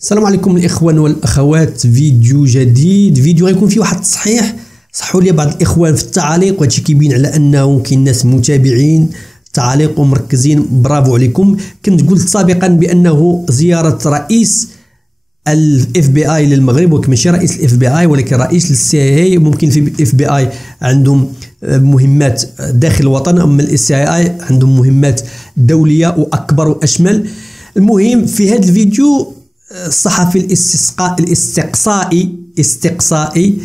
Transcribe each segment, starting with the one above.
السلام عليكم الاخوان والاخوات. فيديو جديد، فيديو غيكون فيه واحد التصحيح. صحوا لي بعض الاخوان في التعاليق، وهادشي كيبين على انه كاين ناس متابعين التعاليق ومركزين، برافو عليكم. كنت قلت سابقا بانه زياره رئيس الاف بي اي للمغرب، ولكن ماشي رئيس الاف بي اي ولكن رئيس للسي اي. ممكن في الاف بي اي عندهم مهمات داخل الوطن، اما السي اي عندهم مهمات دوليه واكبر واشمل. المهم في هذا الفيديو الصحفي الاستقصائي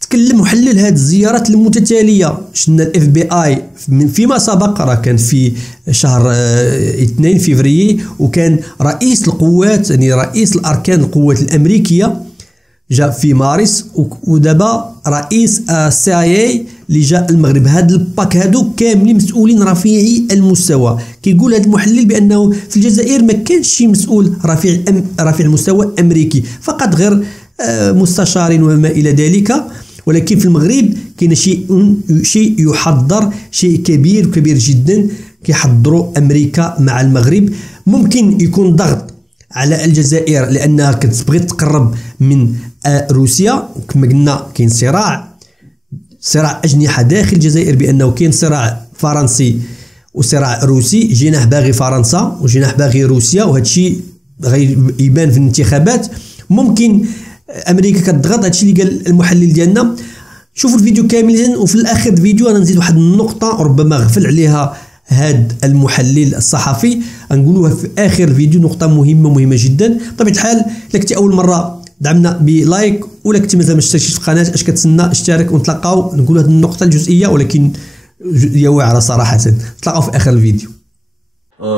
تكلم وحلل هذه الزيارات المتتاليه. شفنا الاف بي اي فيما سبق، راه كان في شهر 2 فبراير، وكان رئيس القوات يعني رئيس الاركان القوات الامريكيه جاء في مارس، ودابا رئيس السي اي اللي جاء المغرب. هاد الباك هادو كاملين مسؤولين رفيعي المستوى. كيقول هذا المحلل بانه في الجزائر ما كانش شي مسؤول رفيع المستوى امريكي، فقط غير مستشارين وما الى ذلك. ولكن في المغرب كاين شيء يحضر، شيء كبير جدا كيحضروا امريكا مع المغرب. ممكن يكون ضغط على الجزائر لانها كتبغي تقرب من روسيا. كما قلنا كاين صراع اجنحه داخل الجزائر، بانه كاين صراع فرنسي وصراع روسي، جناح باغي فرنسا وجناح باغي روسيا، وهذا الشيء غيبان في الانتخابات. ممكن امريكا كتضغط، هادشي اللي قال المحلل ديالنا. شوفوا الفيديو كاملا، وفي الاخر الفيديو انا نزيد واحد النقطه ربما غفل عليها هاد المحلل الصحفي، نقولوها في اخر الفيديو. نقطه مهمه جدا. بطبيعه الحال الا كنتي اول مره دعمنا بلايك، ولا كنتي مازال ما اشتركتيش في القناه اش كتسنى اشترك ونتلاقاو نقول هاد النقطه الجزئيه، ولكن هي واعره صراحه. نتلاقاو في اخر الفيديو.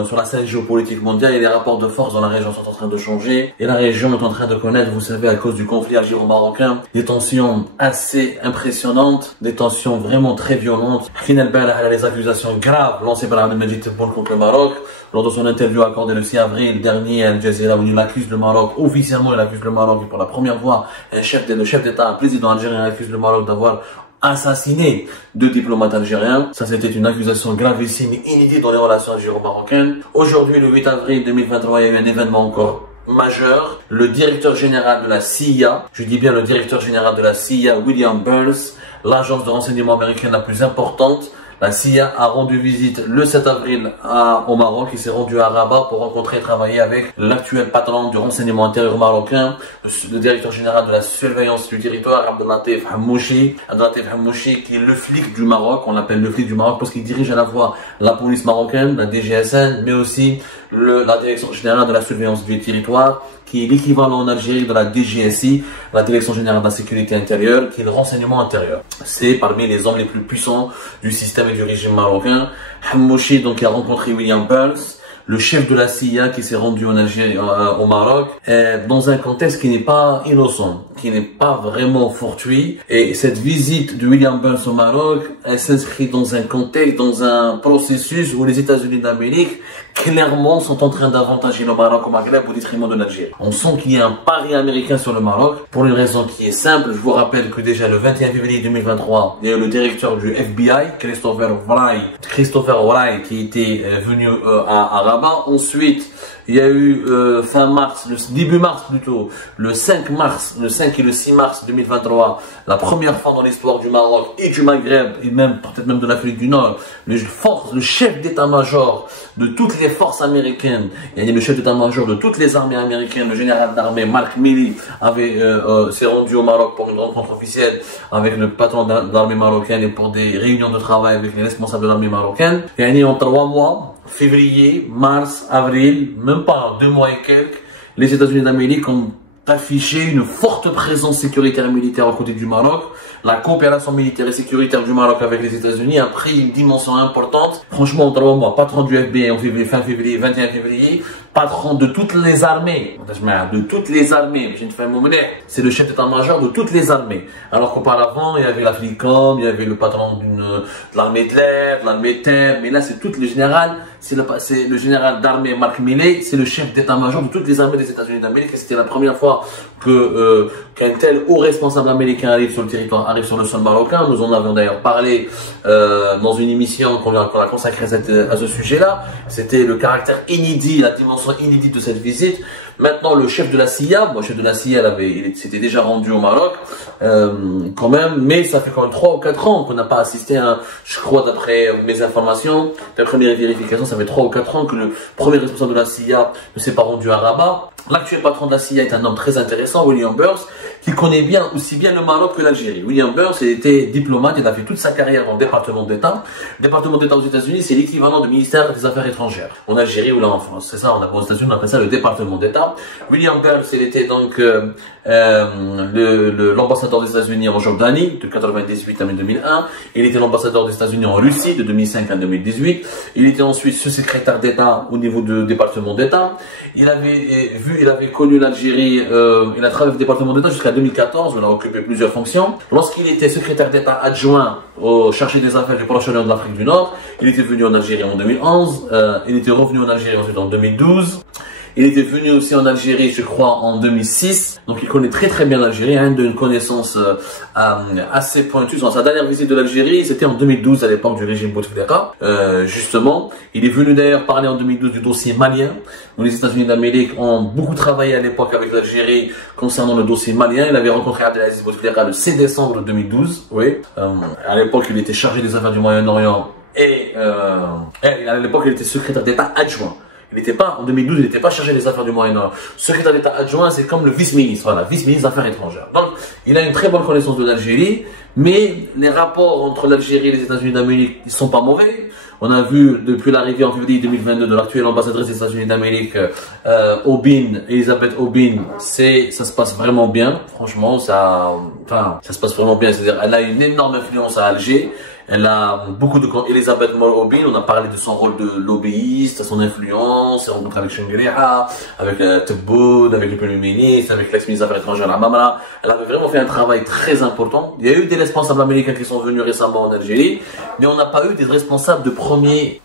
Sur la scène géopolitique mondiale, et les rapports de force dans la région sont en train de changer, et la région est en train de connaître, vous savez, à cause du conflit algéro-marocain, des tensions assez impressionnantes, des tensions vraiment très violentes. Khinel Bala a les accusations graves lancées par Abdel Majid Tebboune contre le Maroc. Lors de son interview accordée le 6 avril dernier à Al Jazeera, où il accuse le Maroc, officiellement il accuse le Maroc, et pour la première fois, le chef d'État, un président algérien accuse le Maroc d'avoir assassiné deux diplomates algériens. Ça, c'était une accusation gravissime et inédite dans les relations algéro-marocaines. Aujourd'hui, le 8 avril 2023, il y a eu un événement encore majeur. Le directeur général de la CIA, je dis bien le directeur général de la CIA, William Burns, l'agence de renseignement américaine la plus importante, la CIA a rendu visite le 7 avril au Maroc. Il s'est rendu à Rabat pour rencontrer et travailler avec l'actuel patron du renseignement intérieur marocain, le directeur général de la surveillance du territoire, Abdelatif Hammouchi. Abdelatif Hammouchi, qui est le flic du Maroc. On l'appelle le flic du Maroc parce qu'il dirige à la fois la police marocaine, la DGSN, mais aussi la direction générale de la surveillance du territoire, qui est l'équivalent en Algérie de la DGSI, la Direction Générale de la Sécurité Intérieure, qui est le renseignement intérieur. C'est parmi les hommes les plus puissants du système et du régime marocain. Hammouchi, donc, qui a rencontré William Burns, le chef de la CIA qui s'est rendu en Algérie, au Maroc, dans un contexte qui n'est pas innocent, qui n'est pas vraiment fortuit. Et cette visite de William Burns au Maroc, elle s'inscrit dans un contexte, dans un processus où les États-Unis d'Amérique clairement sont en train d'avantager le Maroc au Maghreb au détriment de l'Algérie. On sent qu'il y a un pari américain sur le Maroc pour une raison qui est simple. Je vous rappelle que déjà le 21 février 2023, il y a eu le directeur du FBI, Christopher Wray, qui était venu à Rabat. Ensuite, il y a eu début mars plutôt, le 5 et le 6 mars 2023, la première fois dans l'histoire du Maroc et du Maghreb, et même peut-être même de l'Afrique du Nord, le chef d'état-major de toutes les forces américaines, il y a le chef d'état-major de toutes les armées américaines, le général d'armée Mark Milley, s'est rendu au Maroc pour une rencontre officielle avec le patron de l'armée marocaine et pour des réunions de travail avec les responsables de l'armée marocaine. Il y a en 3 mois, février, mars, avril, même pas 2 mois et quelques, les États-Unis d'Amérique ont affiché une forte présence sécuritaire et militaire aux côtés du Maroc. La coopération militaire et sécuritaire du Maroc avec les États-Unis a pris une dimension importante. Franchement, en 3 mois, patron du FBI en février, fin février, 21 février, patron de toutes les armées, c'est le chef d'état-major de toutes les armées. Alors qu'auparavant, il y avait l'Africom, il y avait le patron de l'armée de l'air, de l'armée de terre, mais là c'est tout le général, c'est le général d'armée Mark Milley, c'est le chef d'état-major de toutes les armées des États-Unis d'Amérique. C'était la première fois qu'un tel haut responsable américain arrive sur le territoire, arrive sur le sol marocain. Nous en avions d'ailleurs parlé dans une émission qu'on a consacrée à ce sujet-là. C'était le caractère inédit, la dimension dimension inédite de cette visite. Maintenant, le chef de la CIA, le chef de la CIA, il s'était déjà rendu au Maroc, quand même, mais ça fait quand même 3 ou 4 ans qu'on n'a pas assisté à, je crois, d'après mes informations, la première vérification, ça fait 3 ou 4 ans que le premier responsable de la CIA ne s'est pas rendu à Rabat. L'actuel patron de la CIA est un homme très intéressant, William Burns, qui connaît bien, aussi bien le Maroc que l'Algérie. William Burns, il était diplomate, il a fait toute sa carrière dans le département d'État. Le département d'État aux États-Unis, c'est l'équivalent du ministère des Affaires étrangères. En Algérie ou là en France. C'est ça, aux États-Unis, on appelle ça le département d'État. William Burns, il était donc l'ambassadeur des États-Unis en Jordanie de 1998 à 2001. Il était l'ambassadeur des États-Unis en Russie de 2005 à 2018. Il était ensuite sous-secrétaire d'État au niveau du département d'État. Il avait connu l'Algérie, il a travaillé au département d'État jusqu'à 2014, où il a occupé plusieurs fonctions. Lorsqu'il était secrétaire d'État adjoint au chargé des affaires du Proche-Orient de l'Afrique du Nord, il était venu en Algérie en 2011, il était revenu en Algérie ensuite en 2012. Il était venu aussi en Algérie, je crois, en 2006. Donc, il connaît très très bien l'Algérie, d'une connaissance assez pointue. Sa dernière visite de l'Algérie, c'était en 2012, à l'époque du régime Bouteflika. Justement, il est venu d'ailleurs parler en 2012 du dossier malien, où les États-Unis d'Amérique ont beaucoup travaillé à l'époque avec l'Algérie concernant le dossier malien. Il avait rencontré Abdelaziz Bouteflika le 6 décembre 2012. Oui. À l'époque, il était chargé des affaires du Moyen-Orient et à l'époque, il était secrétaire d'État adjoint. Il n'était pas, en 2012, il n'était pas chargé des affaires du Moyen-Orient. Secrétaire d'État adjoint, c'est comme le vice-ministre, voilà, vice-ministre des Affaires étrangères. Donc, il a une très bonne connaissance de l'Algérie, mais les rapports entre l'Algérie et les États-Unis d'Amérique, ils sont pas mauvais. On a vu, depuis l'arrivée en février 2022 de l'actuelle ambassadrice des États-Unis d'Amérique, Elisabeth Aubin, ça se passe vraiment bien. Franchement, ça se passe vraiment bien. C'est-à-dire, elle a une énorme influence à Alger. Elle a beaucoup de... Elisabeth Aubin, on a parlé de son rôle de lobbyiste, son influence, ses rencontres avec Shangri-La, avec Tebboune, avec le Premier ministre, avec l'ex-ministre des Affaires étrangères, la Mamla. Elle avait vraiment fait un travail très important. Il y a eu des responsables américains qui sont venus récemment en Algérie, mais on n'a pas eu des responsables de premier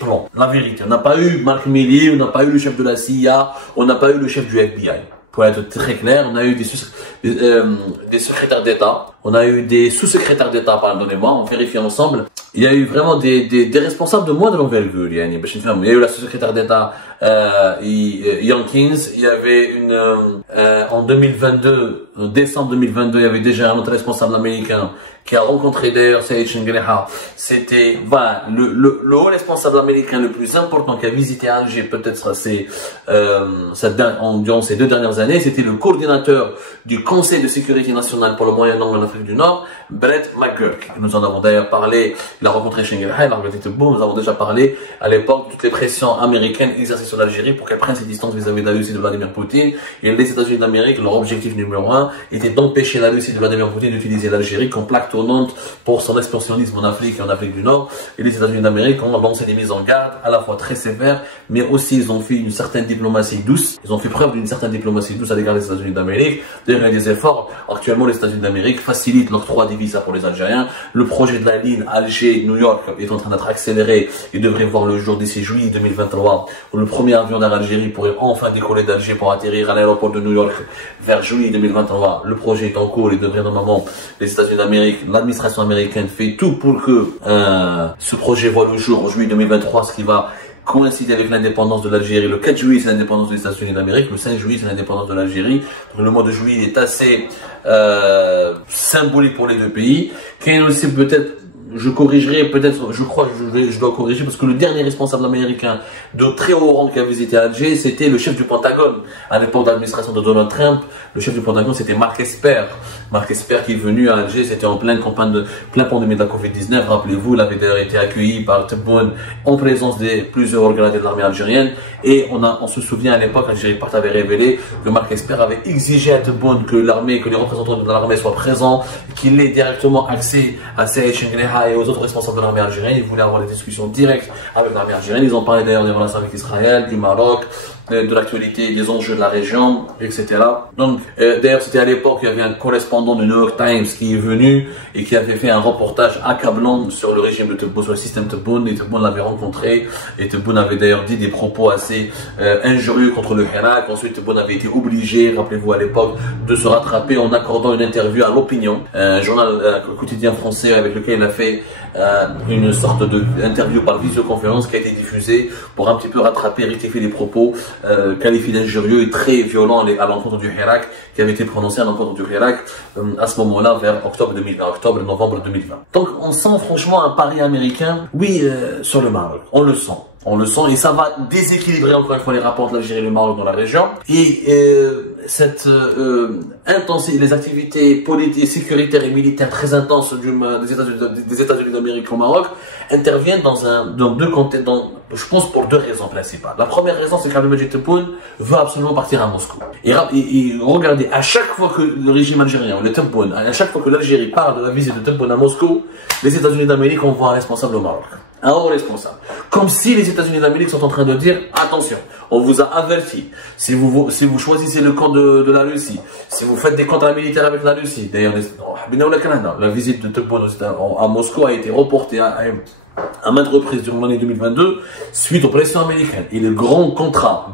plan. La vérité, on n'a pas eu Mark Milley, on n'a pas eu le chef de la CIA, on n'a pas eu le chef du FBI. Pour être très clair, on a eu des secrétaires d'État, on a eu des sous-secrétaires d'État, pardonnez-moi, on vérifie ensemble. Il y a eu vraiment des responsables de moindre envergure. Il y a eu la sous-secrétaire d'État Yankins, il y avait en 2022, en décembre 2022, il y avait déjà un autre responsable américain qui a rencontré d'ailleurs Saïd Shengreha. C'était le haut responsable américain le plus important qui a visité Alger peut-être durant ces 2 dernières années. C'était le coordinateur du Conseil de sécurité nationale pour le Moyen-Orient et l'Afrique du Nord, Brett McGurk. Nous en avons d'ailleurs parlé, il a rencontré Shengreha, il a rencontré Tebboune, nous avons déjà parlé à l'époque de toutes les pressions américaines exercées sur l'Algérie pour qu'elle prenne ses distances vis-à-vis de la Russie de Vladimir Poutine. Et les États-Unis d'Amérique, leur objectif numéro 1 était d'empêcher la Russie de Vladimir Poutine d'utiliser l'Algérie comme plaque tournante pour son expansionnisme en Afrique et en Afrique du Nord. Et les États-Unis d'Amérique ont lancé des mises en garde à la fois très sévères, mais aussi ils ont fait une certaine diplomatie douce. Ils ont fait preuve d'une certaine diplomatie douce à l'égard des États-Unis d'Amérique. D'ailleurs, il y a des efforts. Actuellement, les États-Unis d'Amérique facilitent l'octroi des visas pour les Algériens. Le projet de la ligne Alger-New York est en train d'être accéléré et devrait voir le jour d'ici juillet 2023, où le premier avion d'Air Algérie pourrait enfin décoller d'Alger pour atterrir à l'aéroport de New York vers juillet 2023. Le projet est en cours et devrait normalement, les États-Unis d'Amérique, l'administration américaine fait tout pour que ce projet voit le jour en juillet 2023, ce qui va coïncider avec l'indépendance de l'Algérie. Le 4 juillet, c'est l'indépendance des États-Unis d'Amérique. Le 5 juillet, c'est l'indépendance de l'Algérie. Donc, le mois de juillet est assez symbolique pour les deux pays. Qui aussi peut-être, je corrigerai, peut-être, je crois, je dois corriger, parce que le dernier responsable américain de très haut rang qui a visité Alger, c'était le chef du Pentagone. À l'époque de l'administration de Donald Trump, le chef du Pentagone, c'était Mark Esper. Mark Esper qui est venu à Alger, c'était en pleine campagne plein pandémie de la Covid-19. Rappelez-vous, il avait d'ailleurs été accueilli par Tebboune en présence des plusieurs hauts gradés de l'armée algérienne. Et on se souvient à l'époque, Algérie Part avait révélé que Mark Esper avait exigé à Tebboune que l'armée, que les représentants de l'armée soient présents, qu'il ait directement accès à Saïd Shengreha et aux autres responsables de l'armée algérienne. Ils voulaient avoir des discussions directes avec l'armée algérienne. Ils ont parlé d'ailleurs des relations avec Israël, du Maroc, de l'actualité, des enjeux de la région, etc. Donc, d'ailleurs, c'était à l'époque, il y avait un correspondant du New York Times qui est venu et qui avait fait un reportage accablant sur le régime de Tebboune, sur le système Tebboune, et Tebboune l'avait rencontré, et Tebboune avait d'ailleurs dit des propos assez injurieux contre le Hirak. Ensuite, Tebboune avait été obligé, rappelez-vous à l'époque, de se rattraper en accordant une interview à l'Opinion, un journal quotidien français avec lequel il a fait une sorte d'interview par visioconférence qui a été diffusée pour un petit peu rattraper, rectifier les propos qualifiés d'injurieux et très violents à l'encontre du Hirak, qui avait été prononcé à l'encontre du Hirak à ce moment-là, vers octobre-novembre 2020. Donc on sent franchement un pari américain, oui, sur le Maroc, on le sent. On le sent et ça va déséquilibrer encore une fois les rapports de l'Algérie et le Maroc dans la région. Et cette intensité, les activités politiques, sécuritaires et militaires très intenses des États-Unis d'Amérique au Maroc interviennent dans deux contextes, je pense pour deux raisons principales. La première raison, c'est qu'Abdelmajid Tebboune veut absolument partir à Moscou. Et regardez, à chaque fois que le régime algérien, le Tebboune, à chaque fois que l'Algérie parle de la visite de Tebboune à Moscou, les États-Unis d'Amérique envoient un responsable au Maroc. Un haut responsable. Comme si les États-Unis d'Amérique sont en train de dire, attention, on vous a averti. Si vous choisissez le camp de la Russie, si vous faites des contrats militaires avec la Russie, d'ailleurs, la visite de Tebboune à Moscou a été reportée à maintes reprises durant l'année 2022 suite aux pressions américaines. Et les gros contrats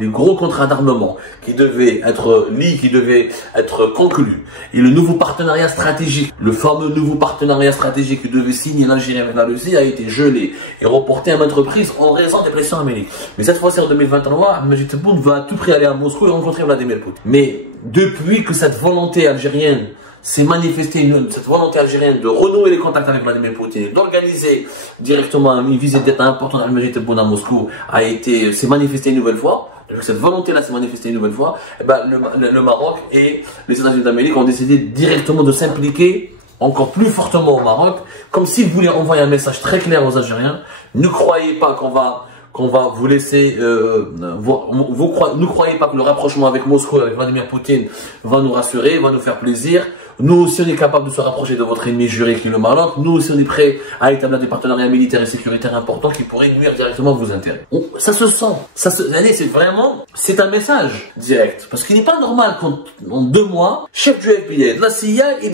d'armement qui devaient être conclus, et le nouveau partenariat stratégique, le fameux nouveau partenariat stratégique que devait signer l'Algérie avec la Russie a été gelé et reporté à maintes reprises en raison des pressions américaines. Mais cette fois-ci en 2023, Abdelmajid Tebboune va à tout prix aller à Moscou et rencontrer Vladimir Poutine. Mais depuis que cette volonté algérienne s'est manifestée, cette volonté algérienne de renouer les contacts avec Vladimir Poutine, d'organiser directement une visite d'État importante d'Abdelmajid Tebboune à Moscou, s'est manifestée une nouvelle fois. Donc cette volonté-là s'est manifestée une nouvelle fois. Et ben, le Maroc et les États-Unis d'Amérique ont décidé directement de s'impliquer encore plus fortement au Maroc, comme s'ils voulaient envoyer un message très clair aux Algériens. Ne croyez pas qu'on va vous laisser, ne croyez pas que le rapprochement avec Moscou, avec Vladimir Poutine, va nous rassurer, va nous faire plaisir. Nous aussi, on est capable de se rapprocher de votre ennemi juré qui est le Maroc. Nous aussi, on est prêt à établir des partenariats militaires et sécuritaires importants qui pourraient nuire directement à vos intérêts. Ça se sent. C'est un message direct. Parce qu'il n'est pas normal qu'en 2 mois, chef du FBI, de la CIA et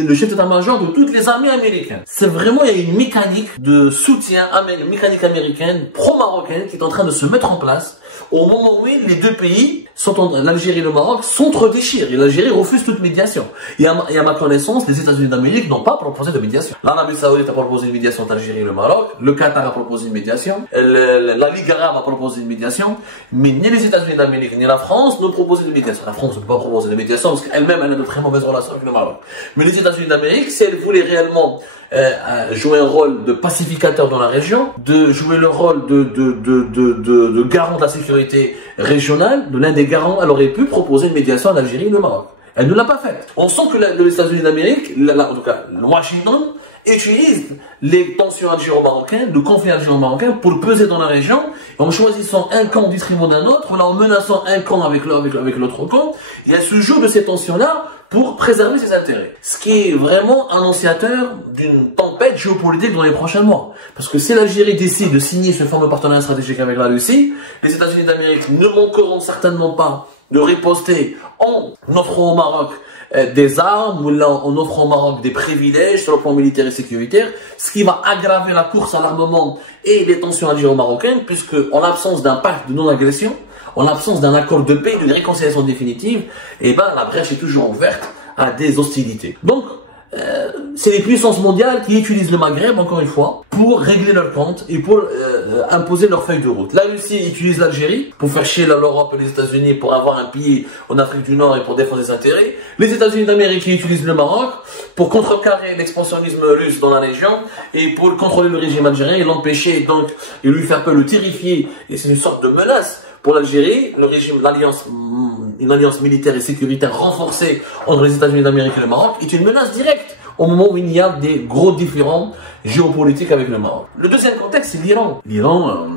le chef d'état-major de toutes les armées américaines. C'est vraiment, il y a une mécanique de soutien, une mécanique américaine, pro-marocaine, qui est en train de se mettre en place au moment où les deux pays, l'Algérie et le Maroc, s'entre-déchirent. Et l'Algérie refuse toute médiation. Et à ma connaissance, les États-Unis d'Amérique n'ont pas proposé de médiation. L'Arabie Saoudite a proposé une médiation entre l'Algérie et le Maroc. Le Qatar a proposé une médiation. La Ligue arabe a proposé une médiation. Mais ni les États-Unis d'Amérique ni la France n'ont proposé de médiation. La France ne peut pas proposer de médiation parce qu'elle-même elle a de très mauvaises relations avec le Maroc. Mais les États-Unis d'Amérique, si elles voulaient réellement jouer un rôle de pacificateur dans la région, de jouer le rôle de garant de la sécurité régionale, de l'un des garants, elle aurait pu proposer une médiation à l'Algérie et le Maroc. Elle ne l'a pas faite. On sent que les États-Unis d'Amérique, en tout cas Washington, utilise les tensions algéro-marocaines, le conflit algéro-marocain pour peser dans la région, en choisissant un camp au détriment d'un autre, en menaçant un camp avec l'autre camp. Il y a ce jeu de ces tensions-là pour préserver ses intérêts. Ce qui est vraiment annonciateur d'une tempête géopolitique dans les prochains mois. Parce que si l'Algérie décide de signer ce fameux partenariat stratégique avec la Russie, les États-Unis d'Amérique ne manqueront certainement pas de riposter en offrant au Maroc des armes ou là, en offrant au Maroc des privilèges sur le plan militaire et sécuritaire, ce qui va aggraver la course à l'armement et les tensions algéro-marocaines, puisque en l'absence d'un pacte de non-agression, en l'absence d'un accord de paix, d'une réconciliation définitive, la brèche est toujours ouverte à des hostilités. Donc, c'est les puissances mondiales qui utilisent le Maghreb, encore une fois, pour régler leur compte et pour imposer leur feuille de route. La Russie utilise l'Algérie pour faire chier l'Europe et les États-Unis pour avoir un pied en Afrique du Nord et pour défendre des intérêts. Les États-Unis d'Amérique utilisent le Maroc pour contrecarrer l'expansionnisme russe dans la région et pour contrôler le régime algérien et l'empêcher, donc, et lui faire peur, le terrifier. Et c'est une sorte de menace pour l'Algérie, le régime, une alliance militaire et sécuritaire renforcée entre les États-Unis d'Amérique et le Maroc est une menace directe au moment où il y a des gros différends géopolitiques avec le Maroc. Le deuxième contexte, c'est l'Iran. L'Iran,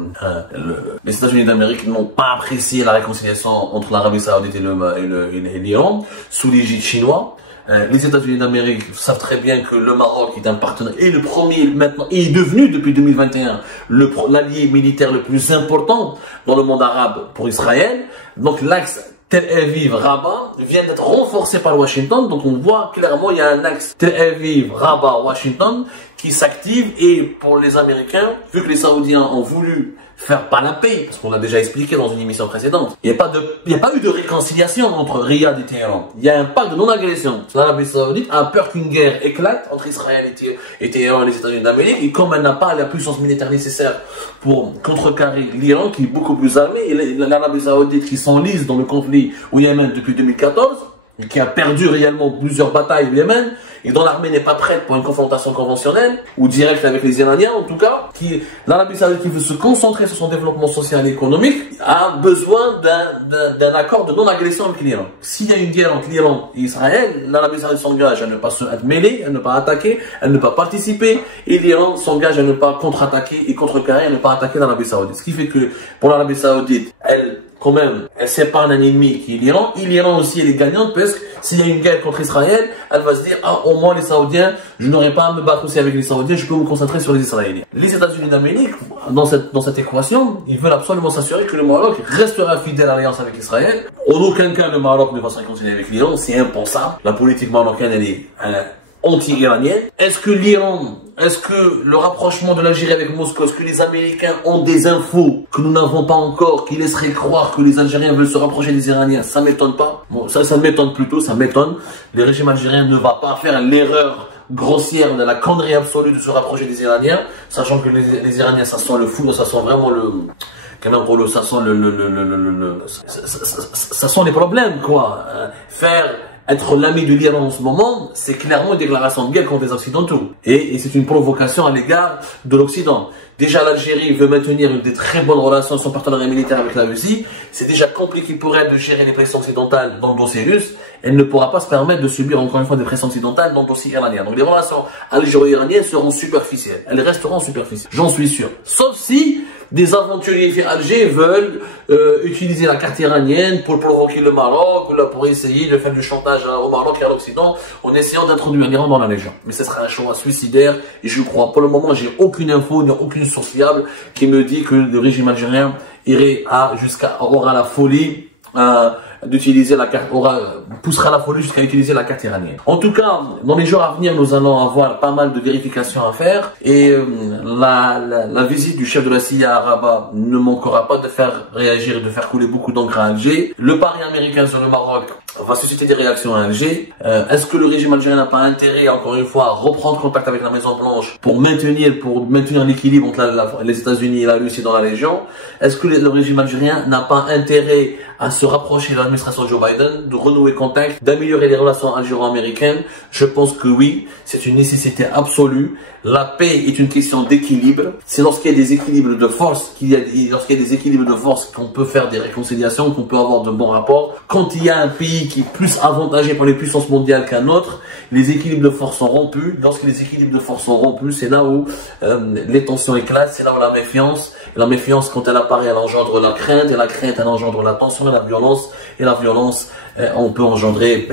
les États-Unis d'Amérique n'ont pas apprécié la réconciliation entre l'Arabie Saoudite et l'Iran sous l'égide chinois. Les États-Unis d'Amérique savent très bien que le Maroc est un partenaire et le premier maintenant et est devenu depuis 2021 l'allié militaire le plus important dans le monde arabe pour Israël. Donc l'axe Tel Aviv-Rabat vient d'être renforcé par Washington. Donc on voit clairement il y a un axe Tel Aviv-Rabat-Washington qui s'active et pour les Américains, vu que les Saoudiens ont voulu faire pas la paix, parce qu'on l'a déjà expliqué dans une émission précédente. Il n'y a pas eu de réconciliation entre Riyad et Téhéran. Il y a un pacte de non-agression. L'Arabie Saoudite a peur qu'une guerre éclate entre Israël et Téhéran et les États-Unis d'Amérique, et comme elle n'a pas la puissance militaire nécessaire pour contrecarrer l'Iran, qui est beaucoup plus armé, et l'Arabie Saoudite qui s'enlise dans le conflit au Yémen depuis 2014, et qui a perdu réellement plusieurs batailles au Yémen, et dont l'armée n'est pas prête pour une confrontation conventionnelle, ou directe avec les Iraniens en tout cas, l'Arabie Saoudite qui veut se concentrer sur son développement social et économique, a besoin d'un accord de non-agression avec l'Iran. S'il y a une guerre entre l'Iran et Israël, l'Arabie Saoudite s'engage à ne pas se mêler, à ne pas attaquer, à ne pas participer, et l'Iran s'engage à ne pas contre-attaquer et contrecarrer, à ne pas attaquer l'Arabie Saoudite. Ce qui fait que pour l'Arabie Saoudite, quand même, elle sépare un ennemi qui est l'Iran, et l'Iran aussi elle est gagnante parce que s'il y a une guerre contre Israël, elle va se dire, ah, au moins les Saoudiens, je n'aurai pas à me battre aussi avec les Saoudiens, je peux me concentrer sur les Israéliens. Les États-Unis d'Amérique, dans cette équation, ils veulent absolument s'assurer que le Maroc restera fidèle à l'alliance avec Israël. En aucun cas, le Maroc ne va se réconcilier avec l'Iran, c'est impensable. La politique marocaine, elle est anti-iranienne. Est-ce que le rapprochement de l'Algérie avec Moscou, est-ce que les Américains ont des infos que nous n'avons pas encore, qui laisseraient croire que les Algériens veulent se rapprocher des Iraniens? Ça m'étonne pas. Bon, ça m'étonne plutôt, ça m'étonne. Le régime algérien ne va pas faire l'erreur grossière de la connerie absolue de se rapprocher des Iraniens, sachant que les Iraniens, ça sent le fou, ça sent vraiment ça sent les problèmes, quoi. Être l'ami de l'Iran en ce moment, c'est clairement une déclaration de guerre contre les Occidentaux. Et c'est une provocation à l'égard de l'Occident. Déjà, l'Algérie veut maintenir des très bonnes relations, son partenariat militaire avec la Russie. C'est déjà compliqué pour elle de gérer les pressions occidentales dans le dossier russe. Elle ne pourra pas se permettre de subir encore une fois des pressions occidentales dans le dossier iranien. Donc les relations algéro-iraniennes seront superficielles. Elles resteront superficielles, j'en suis sûr. Sauf si des aventuriers vers Alger veulent utiliser la carte iranienne pour provoquer le Maroc, ou là pour essayer de faire du chantage au Maroc et à l'Occident en essayant d'introduire l'Iran dans la région. Mais ce sera un choix suicidaire et je crois, pour le moment, j'ai aucune info, aucune source fiable qui me dit que le régime algérien aura la folie d'utiliser la carte, poussera la folie jusqu'à utiliser la carte iranienne. En tout cas, dans les jours à venir, nous allons avoir pas mal de vérifications à faire et la visite du chef de la CIA à Rabat ne manquera pas de faire réagir et de faire couler beaucoup d'encre à Alger. Le pari américain sur le Maroc va susciter des réactions à Alger. Est-ce que le régime algérien n'a pas intérêt, encore une fois, à reprendre contact avec la Maison Blanche pour maintenir l'équilibre entre les États-Unis et la Russie dans la région? Est-ce que le régime algérien n'a pas intérêt à se rapprocher de l'administration Joe Biden, de renouer contact, d'améliorer les relations algéro-américaines? Je pense que oui, c'est une nécessité absolue. La paix est une question d'équilibre. C'est lorsqu'il y a des équilibres de force qu'on peut faire des réconciliations, qu'on peut avoir de bons rapports. Quand il y a un pays qui est plus avantagé par les puissances mondiales qu'un autre, les équilibres de force sont rompus. Lorsque les équilibres de force sont rompus, c'est là où les tensions éclatent, c'est là où la méfiance, quand elle apparaît, elle engendre la crainte, et la crainte, elle engendre la tension et la violence, on peut engendrer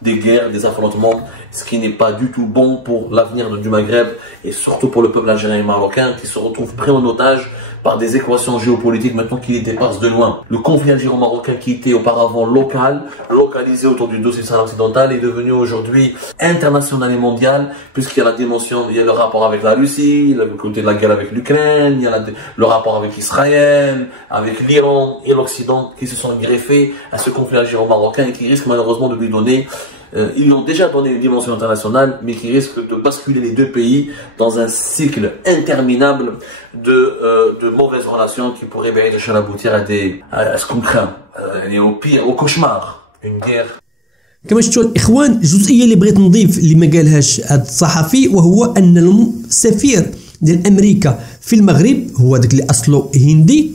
des guerres, des affrontements, ce qui n'est pas du tout bon pour l'avenir du Maghreb et surtout pour le peuple algérien et marocain qui se retrouve pris en otage par des équations géopolitiques maintenant qui les dépassent de loin. Le conflit algéro-marocain qui était auparavant localisé autour du dossier Sahara occidental, est devenu aujourd'hui international et mondial, puisqu'il y a la dimension, il y a le rapport avec la Russie, le côté de la guerre avec l'Ukraine, il y a le rapport avec Israël, avec l'Iran et l'Occident qui se sont greffés à ce conflit algéro-marocain et qui risquent malheureusement de lui donner ils l'ont déjà donné une dimension internationale, mais qui risque de basculer les deux pays dans un cycle interminable de mauvaises relations qui pourraient bien aboutir à ce qu'on craint, au pire, au cauchemar, une guerre. كما شفتوا الاخوان، الجزئيه اللي بغيت نضيف اللي ما قالهاش هذا الصحفي، وهو ان السفير ديال امريكا في المغرب هو داك اللي اصله هندي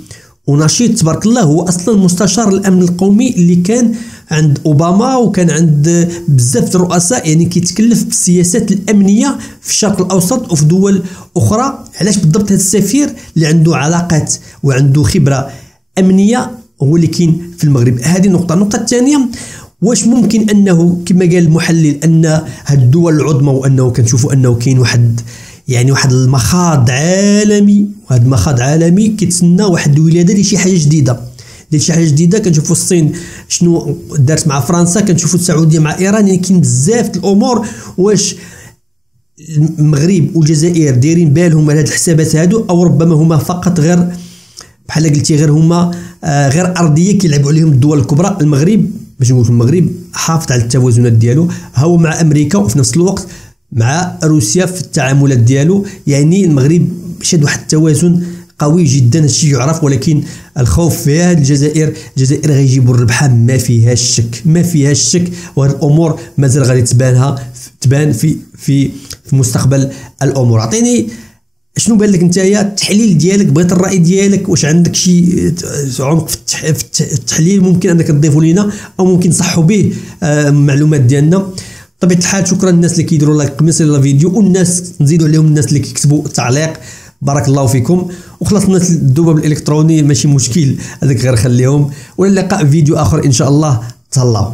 ونشيط تبارك الله، هو اصلا مستشار الامن القومي اللي كان عند اوباما وكان عند بزاف الرؤساء، يعني كيتكلف بالسياسات الامنيه في الشرق الاوسط وفي دول اخرى. علاش بالضبط هذا السفير اللي عنده علاقات وعنده خبره امنيه هو اللي كاين في المغرب؟ هذه نقطه. النقطه الثانيه، واش ممكن انه كما قال المحلل ان هاد الدول العظمى، وانه كنشوفوا انه كاين واحد المخاض عالمي، وهذا المخاض عالمي كيتسنى واحد الولاده لشي حاجه جديده، كنشوفوا الصين شنو دارت مع فرنسا، كنشوفوا السعوديه مع ايران، يعني كاين بزاف الامور. واش المغرب والجزائر دايرين بالهم على هاد الحسابات هادو، او ربما هما فقط غير بحال قلتي غير هما غير ارضيه كيلعبوا عليهم الدول الكبرى. المغرب باش نقول المغرب حافظ على التوازنات ديالو، هو مع امريكا وفي نفس الوقت مع روسيا في التعاملات ديالو. يعني المغرب شاد واحد التوازن قوي جدا، هادشي يعرف. ولكن الخوف في هذه الجزائر غيجيبوا الربحه ما فيهاش شك، ما فيهاش شك. وهاد الامور مازال غادي تبان في مستقبل الامور. عطيني شنو بان لك نتايا التحليل ديالك، بغيت الراي ديالك، واش عندك شي عمق في التحليل ممكن انك تضيفوا لينا او ممكن نصحوا به المعلومات ديالنا. بطبيعه الحال شكرا للناس اللي كيديروا لايك قبل الفيديو، والناس نزيدوا عليهم الناس اللي كيكتبوا تعليق. بارك الله فيكم. وخلصنا الذباب الالكتروني ماشي مشكل، هذاك غير خليهم. والى اللقاء في فيديو اخر ان شاء الله. تهلاو.